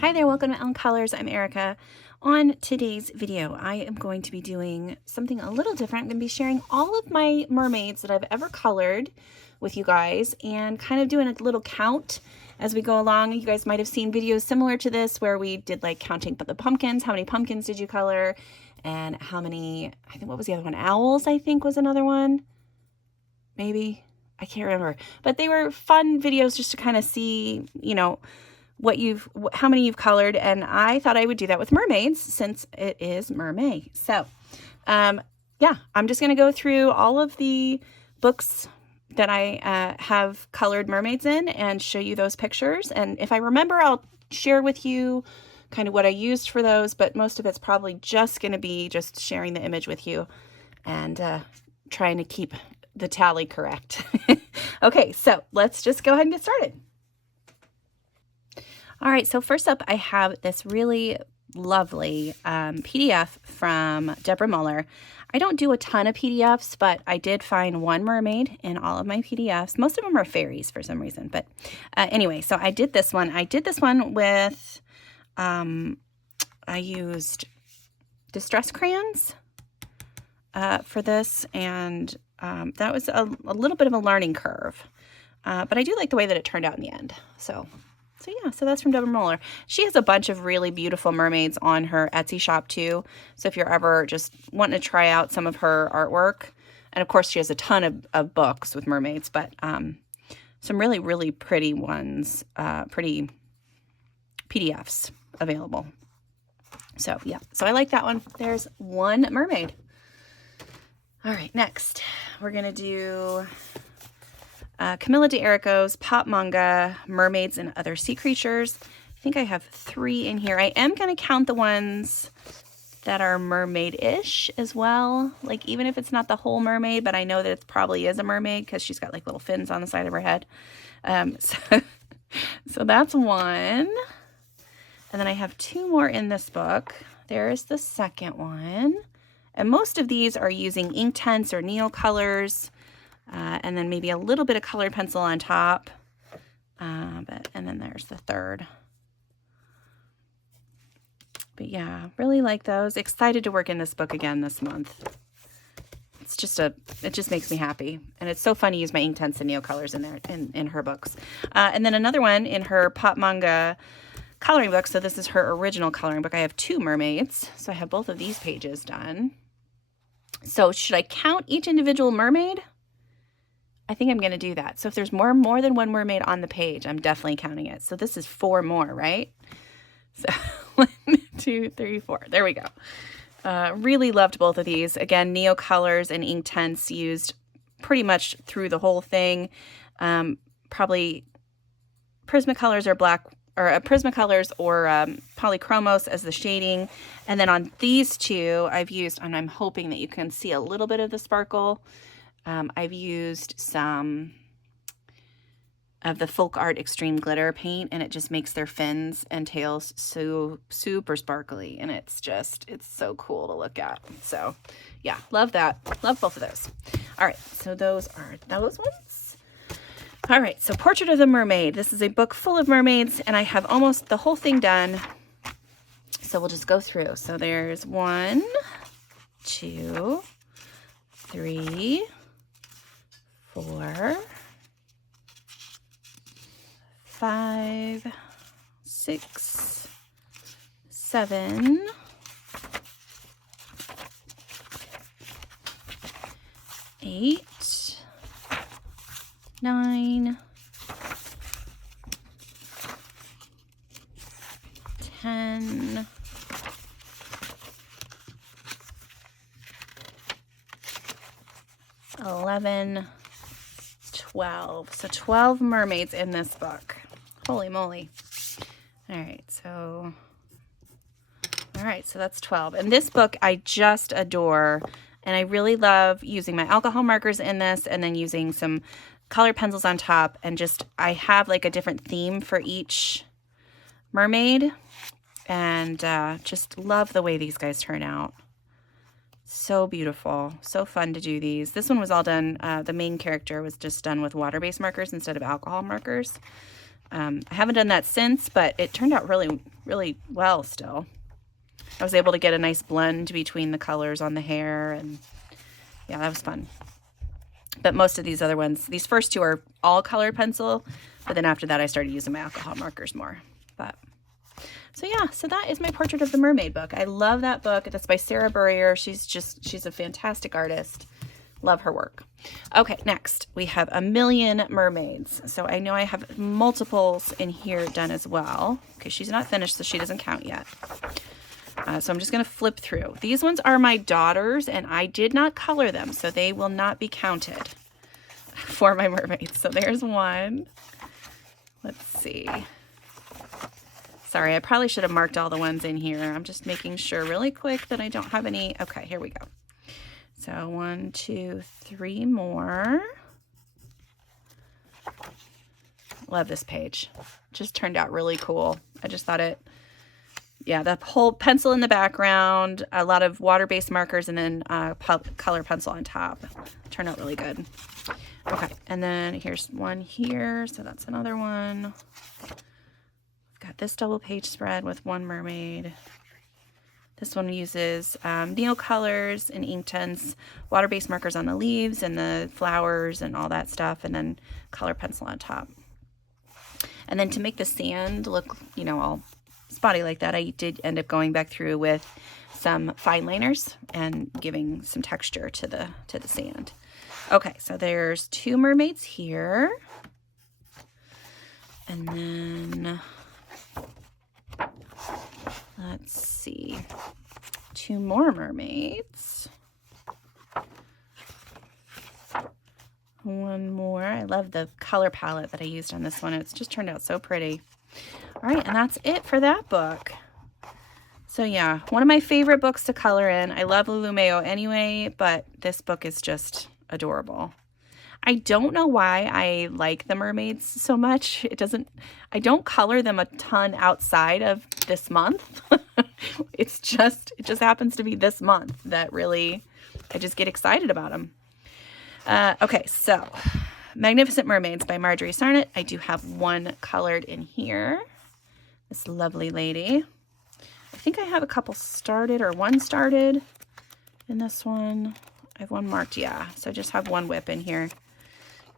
Hi there, welcome to Ellen Colors. I'm Erica. On today's video, I am going to be doing something a little different. I'm going to be sharing all of my mermaids that I've ever colored with you guys and kind of doing a little count as we go along. You guys might have seen videos similar to this where we did like counting the pumpkins. How many pumpkins did you color? And how many, I think, what was the other one? Owls, I think, was another one. Maybe. I can't remember. But they were fun videos just to kind of see, you know, how many you've colored, and I thought I would do that with mermaids since it is Mermaid. So, yeah, I'm just going to go through all of the books that I have colored mermaids in and show you those pictures. And if I remember, I'll share with you kind of what I used for those, but most of it's probably just going to be just sharing the image with you and trying to keep the tally correct. Okay, so let's just go ahead and get started. All right, so first up, I have this really lovely PDF from Deborah Muller. I don't do a ton of PDFs, but I did find one mermaid in all of my PDFs. Most of them are fairies for some reason, but anyway, so I did this one. I did this one with, I used distress crayons for this, and that was a little bit of a learning curve, but I do like the way that it turned out in the end, So yeah, so that's from Deborah Muller. She has a bunch of really beautiful mermaids on her Etsy shop too. So if you're ever just wanting to try out some of her artwork, and of course she has a ton of books with mermaids, but some really, really pretty ones, pretty PDFs available. So yeah, so I like that one. There's one mermaid. All right, next we're going to do Camila D'Erico's Pop Manga, Mermaids and Other Sea Creatures. I think I have 3 in here. I am going to count the ones that are mermaid-ish as well. Like, even if it's not the whole mermaid, but I know that it probably is a mermaid because she's got like little fins on the side of her head. So that's one. And then I have 2 more in this book. There's the second one. And most of these are using Inktense or Neocolors. And then maybe a little bit of colored pencil on top. And then there's the third. But yeah, really like those. Excited to work in this book again this month. It's just it just makes me happy. And it's so fun to use my Inktense and Neocolors in there, in her books. And then another one in her Pop Manga coloring book. So this is her original coloring book. I have 2 mermaids. So I have both of these pages done. So should I count each individual mermaid? I think I'm going to do that. So if there's more than one mermaid on the page, I'm definitely counting it. So this is 4 more, right? So 1, 2, 3, 4. There we go. Really loved both of these. Again, Neocolors and Inktense used pretty much through the whole thing. Probably Prismacolors or Prismacolors or Polychromos as the shading. And then on these 2, I've used, and I'm hoping that you can see a little bit of the sparkle. I've used some of the Folk Art Extreme Glitter paint, and it just makes their fins and tails so super sparkly, and it's so cool to look at. So yeah, love that. Love both of those. All right, so those are those ones. All right, so Portrait of the Mermaid. This is a book full of mermaids, and I have almost the whole thing done. So we'll just go through. So there's 1, 2, 3, 4, 5, 6, 7, 8, 9, 10, 11, 12. So 12 mermaids in this book. Holy moly. All right, so that's 12. And this book I just adore, and I really love using my alcohol markers in this and then using some colored pencils on top, and just I have like a different theme for each mermaid, and just love the way these guys turn out. So beautiful. So fun to do these. This one was all done, the main character was just done with water-based markers instead of alcohol markers. I haven't done that since, but it turned out really, really well still. I was able to get a nice blend between the colors on the hair, and yeah, that was fun. But most of these other ones, these first two are all colored pencil, but then after that I started using my alcohol markers more. But so yeah, so that is my Portrait of the Mermaid book. I love that book. That's by Sarah Burrier. She's a fantastic artist. Love her work. Okay, next we have A Million Mermaids. So I know I have multiples in here done as well. Okay, she's not finished, so she doesn't count yet. So I'm just going to flip through. These ones are my daughter's, and I did not color them, so they will not be counted for my mermaids. So there's one. Let's see. Sorry, I probably should have marked all the ones in here. I'm just making sure really quick that I don't have any. Okay, here we go. So 1, 2, 3 more. Love this page. Just turned out really cool. I just thought it, yeah, the whole pencil in the background, a lot of water-based markers, and then color pencil on top. Turned out really good. Okay, and then here's one here. So that's another one. I've got this double page spread with one mermaid. This one uses Neo colors and Inktense, water-based markers on the leaves and the flowers and all that stuff, and then color pencil on top. And then to make the sand look, you know, all spotty like that, I did end up going back through with some fine liners and giving some texture to the sand. Okay, so there's 2 mermaids here. And then let's see, 2 more mermaids. One more. I love the color palette that I used on this one. It's just turned out so pretty. All right, and that's it for that book. So yeah, one of my favorite books to color in. I love Lulumeo anyway, but this book is just adorable. I don't know why I like the mermaids so much. I don't color them a ton outside of this month. It just happens to be this month that really, I just get excited about them. Okay, so Magnificent Mermaids by Marjorie Sarnat. I do have one colored in here. This lovely lady. I think I have a couple started, or one started in this one. I have one marked, yeah. So I just have one whip in here.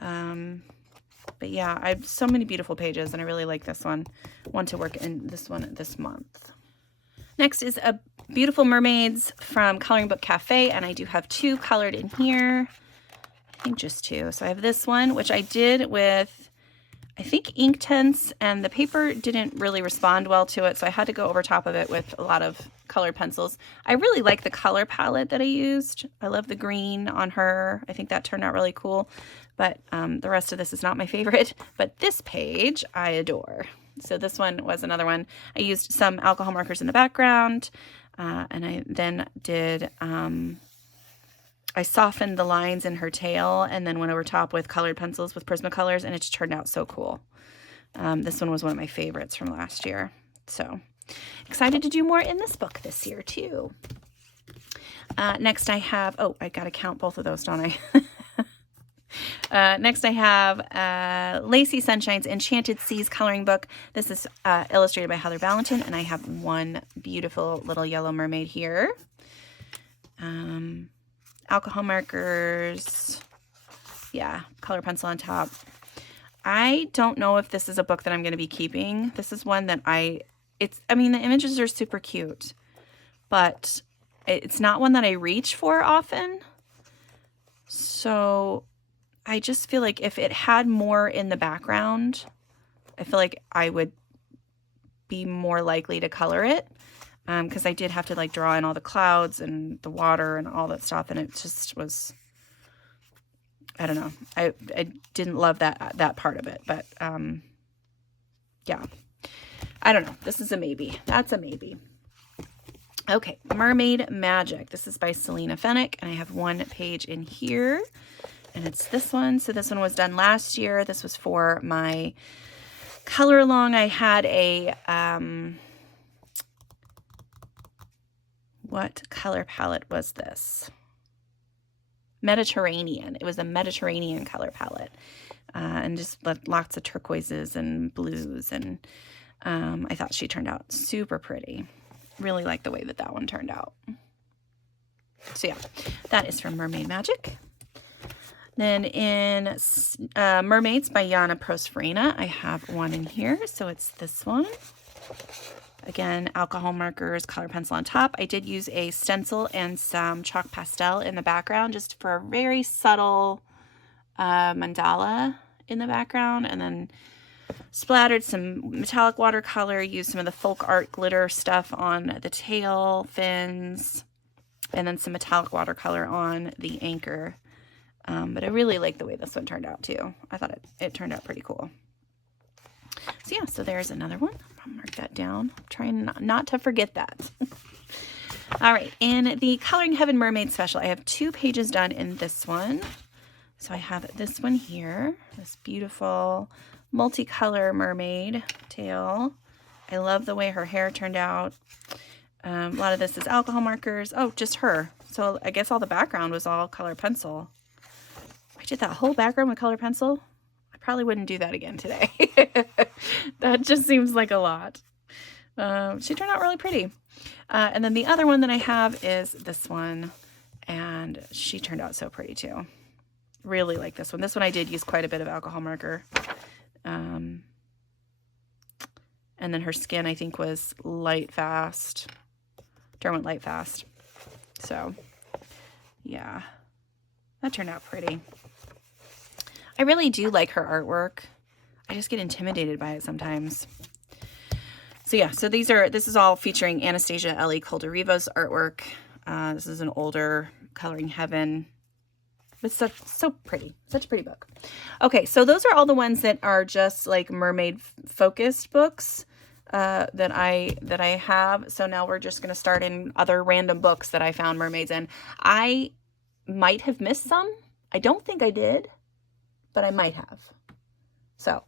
But yeah, I have so many beautiful pages, and I really like this one. Want to work in this one this month. Next is a Beautiful Mermaids from Coloring Book Cafe, and I do have 2 colored in here. I think just 2. So I have this one, which I did with, I think, Inktense, and the paper didn't really respond well to it, so I had to go over top of it with a lot of colored pencils. I really like the color palette that I used. I love the green on her. I think that turned out really cool, but the rest of this is not my favorite. But this page I adore. So this one was another one. I used some alcohol markers in the background, and I then did... I softened the lines in her tail and then went over top with colored pencils with Prismacolors, and it just turned out so cool. This one was one of my favorites from last year. So excited to do more in this book this year too. Next I have, oh, I got to count both of those, don't I? Next I have Lacey Sunshine's Enchanted Seas coloring book. This is illustrated by Heather Valentin, and I have one beautiful little yellow mermaid here. Alcohol markers, yeah, color pencil on top. I don't know if this is a book that I'm going to be keeping. This is one that I mean, the images are super cute, but it's not one that I reach for often. So I just feel like if it had more in the background, I feel like I would be more likely to color it. Because I did have to like draw in all the clouds and the water and all that stuff, and it just was, I don't know. I didn't love that part of it, but yeah, I don't know. This is a maybe. That's a maybe. Okay, Mermaid Magic. This is by Selena Fenech, and I have one page in here, and it's this one. So this one was done last year. This was for my color along. I had a what color palette was this? Mediterranean. It was a Mediterranean color palette. And just lots of turquoises and blues. And I thought she turned out super pretty. Really like the way that that one turned out. So yeah, that is from Mermaid Magic. Then in Mermaids by Yana Prosperina, I have one in here. So it's this one. Again, alcohol markers, color pencil on top. I did use a stencil and some chalk pastel in the background just for a very subtle mandala in the background. And then splattered some metallic watercolor, used some of the folk art glitter stuff on the tail fins, and then some metallic watercolor on the anchor. But I really like the way this one turned out too. I thought it turned out pretty cool. So yeah, so there's another one. I'll mark that down. I'm trying not to forget that. All right, in the Coloring Heaven Mermaid Special, I have 2 pages done in this one. So I have this one here, this beautiful multicolor mermaid tail. I love the way her hair turned out. A lot of this is alcohol markers. Oh, just her. So I guess all the background was all color pencil. I did that whole background with color pencil. I probably wouldn't do that again today. That just seems like a lot. She turned out really pretty. And then the other one that I have is this one. And she turned out so pretty too. Really like this one. This one I did use quite a bit of alcohol marker. And then her skin, I think, was light fast. Derwent light fast. So, yeah. That turned out pretty. I really do like her artwork. I just get intimidated by it sometimes. So yeah, so this is all featuring Anastasia Ellie Colderevo's artwork. This is an older Coloring Heaven. It's so pretty. Such a pretty book. Okay, so those are all the ones that are just like mermaid focused books that I have. So now we're just going to start in other random books that I found mermaids in. I might have missed some. I don't think I did, but I might have. So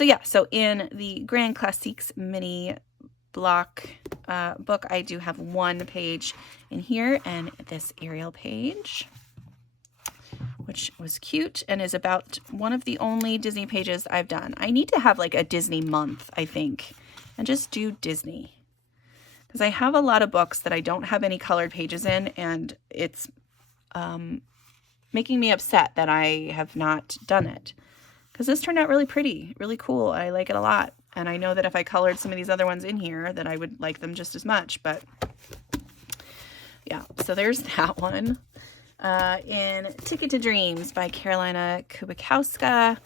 yeah, so in the Grand Classiques mini block book, I do have 1 page in here, and this Ariel page, which was cute and is about one of the only Disney pages I've done. I need to have like a Disney month, I think, and just do Disney. Because I have a lot of books that I don't have any colored pages in, and it's making me upset that I have not done it. Because this turned out really pretty, really cool. I like it a lot. And I know that if I colored some of these other ones in here, that I would like them just as much. But yeah, so there's that one. In Ticket to Dreams by Carolina Kubikowska,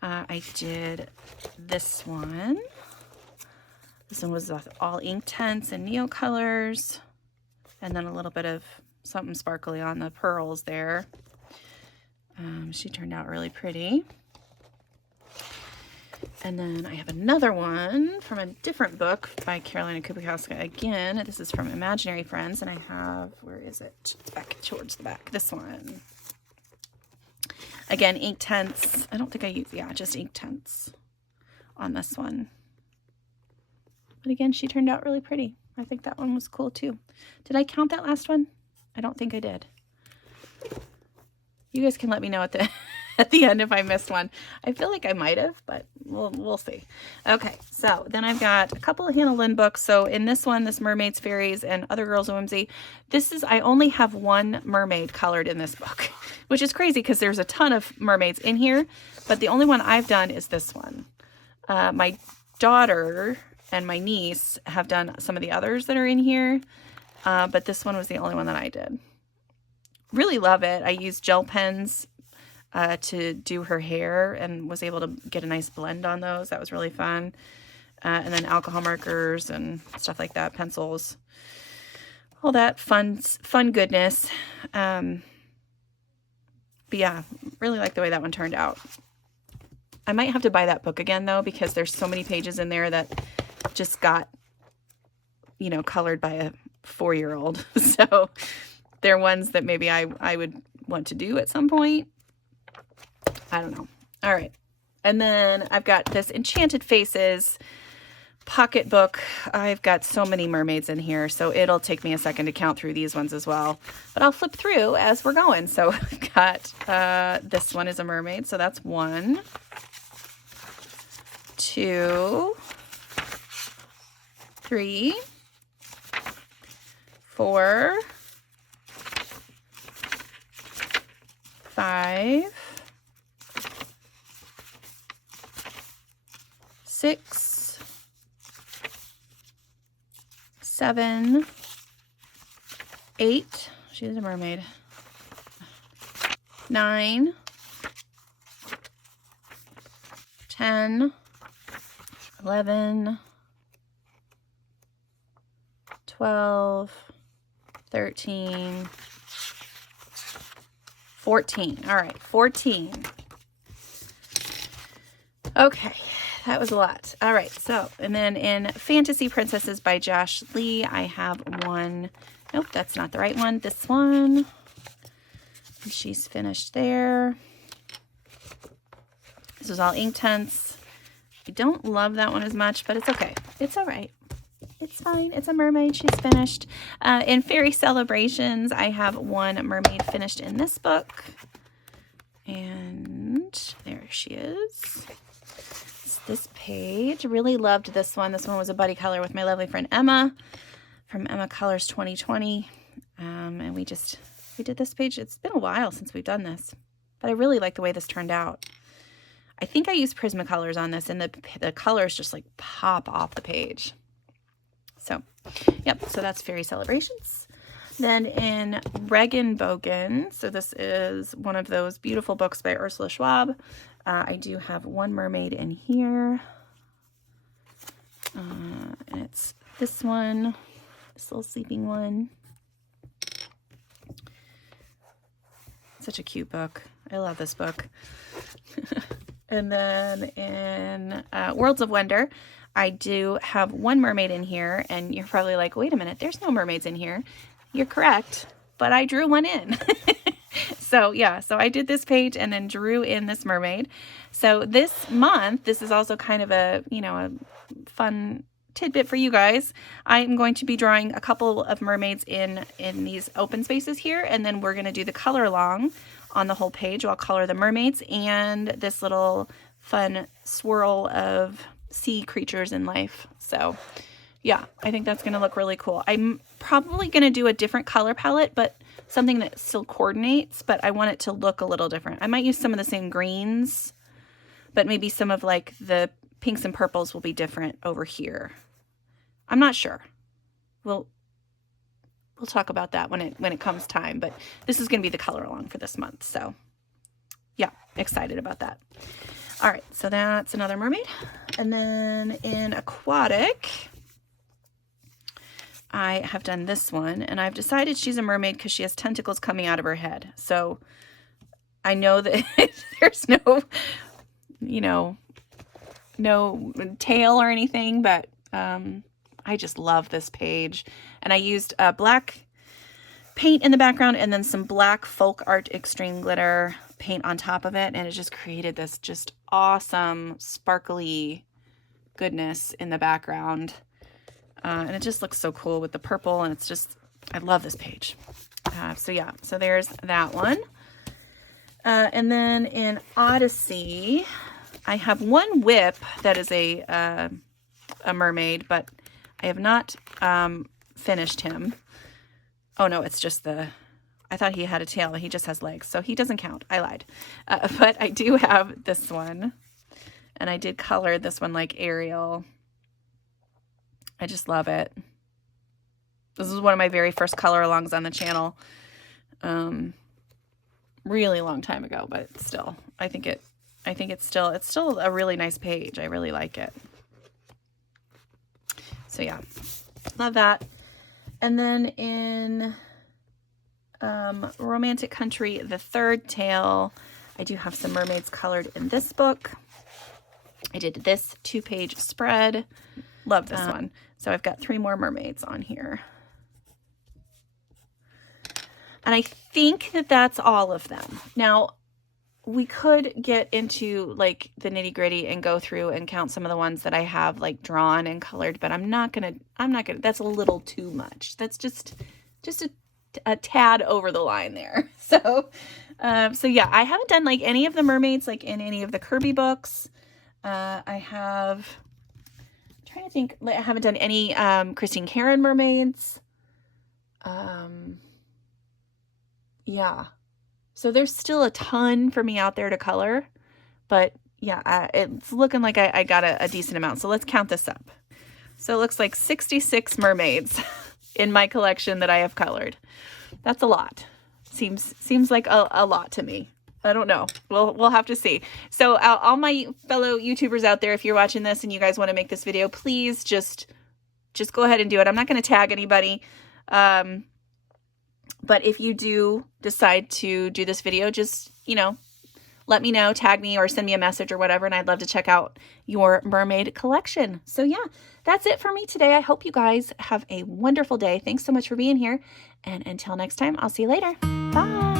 I did this one. This one was all ink tints and neo colors, and then a little bit of something sparkly on the pearls there. She turned out really pretty. And then I have another one from a different book by Carolina Kubikowska again. This is from Imaginary Friends, and I have, where is it? It's back towards the back. This one. Again, ink tints. I don't think I use, yeah, just ink tints on this one. But again, she turned out really pretty. I think that one was cool too. Did I count that last one? I don't think I did. You guys can let me know at the end if I missed one. I feel like I might have, but we'll see. Okay, so then I've got a couple of Hannah Lynn books. So in this one, this Mermaids, Fairies, and Other Girls of Whimsy, I only have 1 mermaid colored in this book, which is crazy because there's a ton of mermaids in here, but the only one I've done is this one. My daughter and my niece have done some of the others that are in here, but this one was the only one that I did. Really love it. I used gel pens to do her hair and was able to get a nice blend on those. That was really fun. And then alcohol markers and stuff like that, pencils, all that fun goodness. But yeah, really like the way that one turned out. I might have to buy that book again though, because there's so many pages in there that just got, colored by a 4-year-old. So they're ones that maybe I would want to do at some point. I don't know. All right. And then I've got this Enchanted Faces pocketbook. I've got so many mermaids in here, so it'll take me a second to count through these ones as well. But I'll flip through as we're going. So I've got this one is a mermaid, so that's 1, 2, 3, 4, 5, 6, 7, 8, she's a mermaid, 9, 10, 11, 12, 13, 14. All right, 14. Okay, that was a lot. All right, so, and then in Fantasy Princesses by Josh Lee, I have one. Nope, that's not the right one. This one. And she's finished there. This is all Inktense. I don't love that one as much, but it's okay. It's all right. It's fine. It's a mermaid. She's finished. In Fairy Celebrations, I have one mermaid finished in this book. And there she is. It's this page. Really loved this one. This one was a buddy color with my lovely friend Emma from Emma Colors 2020. And we did this page. It's been a while since we've done this, but I really like the way this turned out. I think I used Prismacolors on this, and the colors just like pop off the page. So, yep, so that's Fairy Celebrations. Then in Regenbogen, so this is one of those beautiful books by Ursula Schwab. I do have one mermaid in here. And it's this one, this little sleeping one. Such a cute book. I love this book. And then in Worlds of Wonder, I do have one mermaid in here, and you're probably like, wait a minute, there's no mermaids in here. You're correct, but I drew one in. So yeah, so I did this page and then drew in this mermaid. So this month, this is also kind of a, a fun tidbit for you guys. I'm going to be drawing a couple of mermaids in these open spaces here, and then we're going to do the color along on the whole page. I'll color the mermaids and this little fun swirl of sea creatures in life. So yeah, I think that's going to look really cool. I'm probably going to do a different color palette, but something that still coordinates, but I want it to look a little different. I might use some of the same greens, but maybe some of like the pinks and purples will be different over here. I'm not sure. We'll talk about that when it comes time, but this is going to be the color along for this month. So yeah, excited about that. All right, so that's another mermaid. And then in Aquatic, I have done this one, and I've decided she's a mermaid because she has tentacles coming out of her head. So I know that there's no tail or anything, but I just love this page. And I used black paint in the background and then some black folk art extreme glitter paint on top of it, and it just created this just awesome sparkly goodness in the background. And it just looks so cool with the purple, and it's just, I love this page. So yeah, so there's that one. And then in Odyssey, I have one whip that is a mermaid, but I have not finished him. Oh no, it's just I thought he had a tail, he just has legs, so he doesn't count. I lied. But I do have this one, and I did color this one like Ariel. I just love it. This is one of my very first color alongs on the channel. Really long time ago, but still, I think it's still a really nice page. I really like it. So yeah, love that. And then in Romantic Country, the third tale, I do have some mermaids colored in this book. I did this 2-page spread. Love this one. So I've got 3 more mermaids on here. And I think that that's all of them. Now, we could get into like the nitty gritty and go through and count some of the ones that I have like drawn and colored, but I'm not gonna, that's a little too much. That's just a tad over the line there. So yeah, I haven't done like any of the mermaids, like in any of the Kirby books. I'm trying to think, I haven't done any, Christine Karen mermaids. Yeah. So there's still a ton for me out there to color, but yeah, it's looking like I got a decent amount. So let's count this up. So it looks like 66 mermaids in my collection that I have colored. That's a lot. Seems like a lot to me. I don't know. We'll have to see. So all my fellow YouTubers out there, if you're watching this and you guys want to make this video, please just go ahead and do it. I'm not going to tag anybody. But if you do decide to do this video, just, let me know, tag me, or send me a message or whatever, and I'd love to check out your mermaid collection. So yeah, that's it for me today. I hope you guys have a wonderful day. Thanks so much for being here. And until next time, I'll see you later. Bye.